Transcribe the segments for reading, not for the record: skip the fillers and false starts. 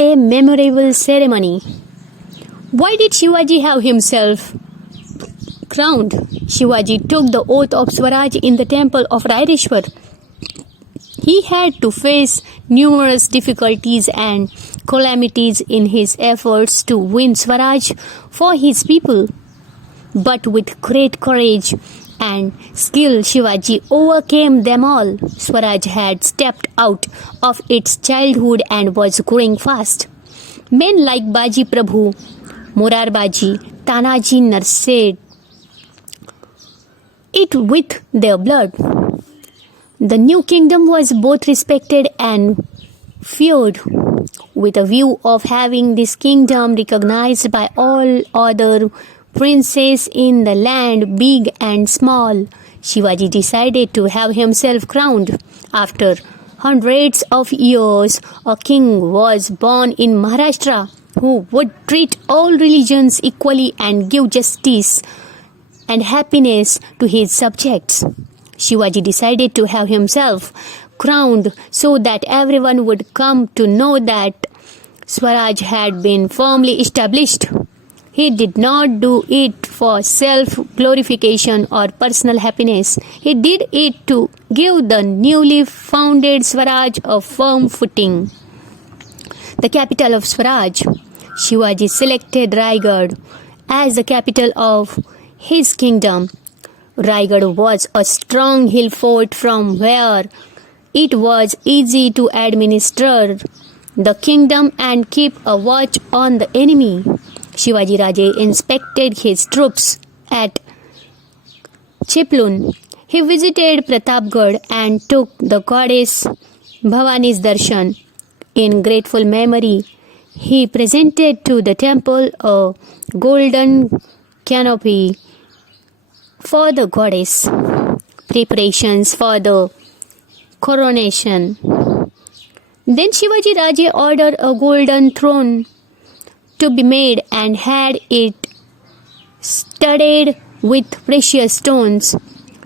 a memorable ceremony. Why did Shivaji have himself crowned? Shivaji took the oath of Swaraj in the temple of Raireshwar. He had to face numerous difficulties and calamities in his efforts to win Swaraj for his people. But with great courage and skill, Shivaji overcame them all. Swaraj had stepped out of its childhood and was growing fast. Men like Baji Prabhu, Morarbaji, Tanaji nursed it with their blood. The new kingdom was both respected and feared. With a view of having this kingdom recognized by all other princes in the land, big and small, Shivaji decided to have himself crowned. After hundreds of years, a king was born in Maharashtra who would treat all religions equally and give justice and happiness to his subjects. Shivaji decided to have himself crowned so that everyone would come to know that Swaraj had been firmly established. He did not do it for self-glorification or personal happiness. He did it to give the newly founded Swaraj a firm footing. The capital of Swaraj, Shivaji selected Raigad as the capital of his kingdom. Raigad was a strong hill fort from where it was easy to administer the kingdom and keep a watch on the enemy. Shivaji Raje inspected his troops at Chiplun. He visited Pratapgarh and took the goddess Bhavani's darshan. In grateful memory, he presented to the temple a golden canopy for the goddess. Preparations for the coronation. Then Shivaji Raje ordered a golden throne to be made and had it studded with precious stones.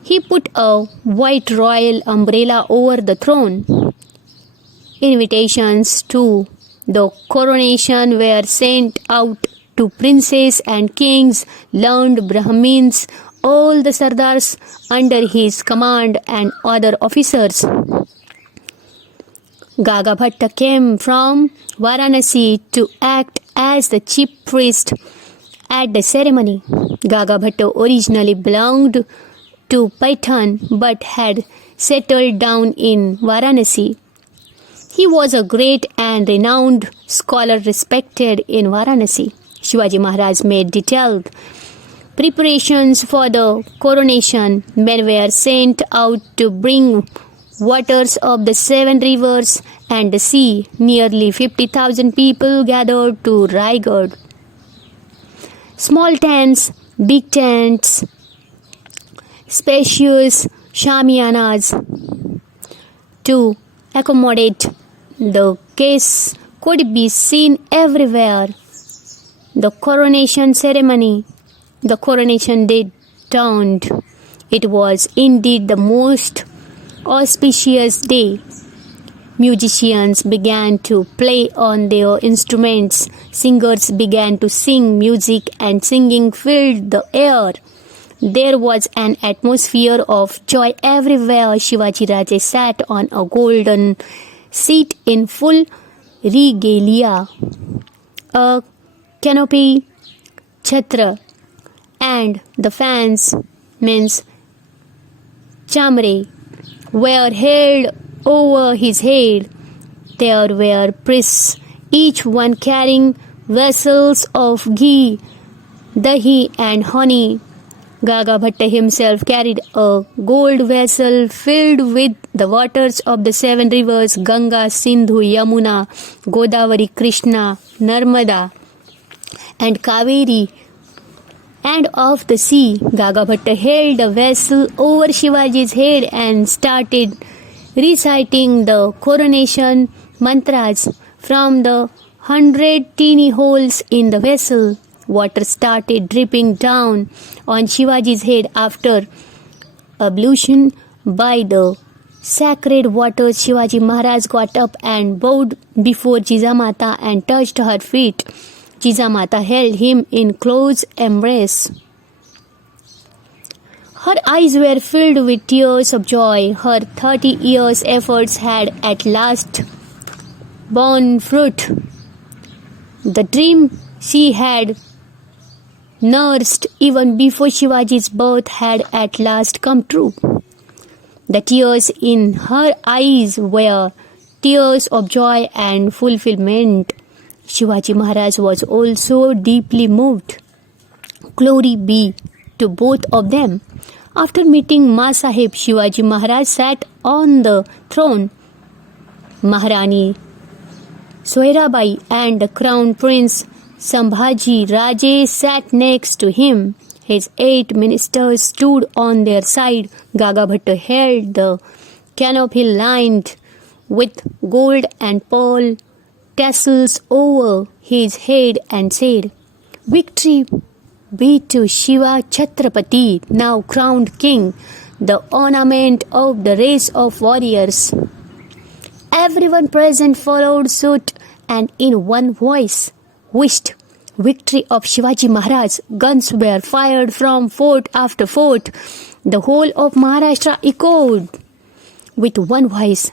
He put a white royal umbrella over the throne. Invitations to the coronation were sent out to princes and kings, learned Brahmins, all the Sardars under his command and other officers. Gaga Bhatta came from Varanasi to act as the chief priest at the ceremony. Gaga Bhatta originally belonged to Paitan but had settled down in Varanasi. He was a great and renowned scholar respected in Varanasi. Shivaji Maharaj made detailed preparations for the coronation. Men were sent out to bring waters of the 7 rivers and the sea. Nearly 50,000 people gathered to Raigad. Small tents, big tents, spacious shamiyanas to accommodate the guests could be seen everywhere. The coronation day dawned. It was indeed the most auspicious day. Musicians began to play on their instruments. Singers began to sing. Music and singing filled the air. There was an atmosphere of joy everywhere. Shivaji Raje sat on a golden seat in full regalia. A canopy, chhatra, and the fans, means chamre, were held over his head. There were priests, each one carrying vessels of ghee, dahi, and honey. Gaga Bhatta himself carried a gold vessel filled with the waters of the 7 rivers Ganga, Sindhu, Yamuna, Godavari, Krishna, Narmada, and Kaveri, and of the sea. Gaga Bhatta held the vessel over Shivaji's head and started reciting the coronation mantras from the 100 teeny holes in the vessel. Water started dripping down on Shivaji's head after ablution by the sacred waters, Shivaji Maharaj got up and bowed before Jijamata and touched her feet. Jijamata held him in close embrace. Her eyes were filled with tears of joy. Her 30 years' efforts had at last borne fruit. The dream she had nursed even before Shivaji's birth had at last come true. The tears in her eyes were tears of joy and fulfillment. Shivaji Maharaj was also deeply moved. Glory be to both of them. After meeting Ma Sahib, Shivaji Maharaj sat on the throne. Maharani Sohrabai and the Crown Prince Shivaji Raje sat next to him. His 8 ministers stood on their side. Gaga Bhatta held the canopy lined with gold and pearl tassels over his head and said, "Victory be to Shiva Chhatrapati, now crowned king, the ornament of the race of warriors." Everyone present followed suit and in one voice wished victory of Shivaji Maharaj. Guns were fired from fort after fort. The whole of Maharashtra echoed with one voice,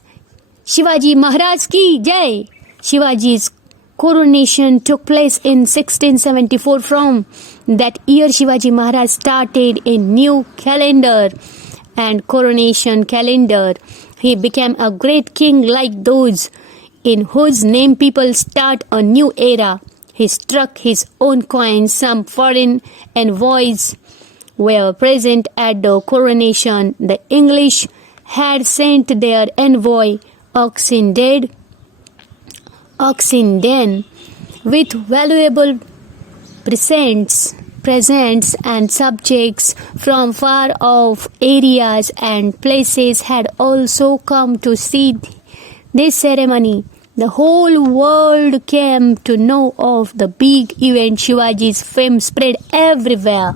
"Shivaji Maharaj ki Jai." Shivaji's coronation took place in 1674. From that year, Shivaji Maharaj started a new calendar and coronation calendar. He became a great king like those in whose name people start a new era. He struck his own coins. Some foreign envoys were present at the coronation. The English had sent their envoy Oxenden with valuable presents and subjects from far off areas and places had also come to see this ceremony. The whole world came to know of the big event. Shivaji's fame spread everywhere.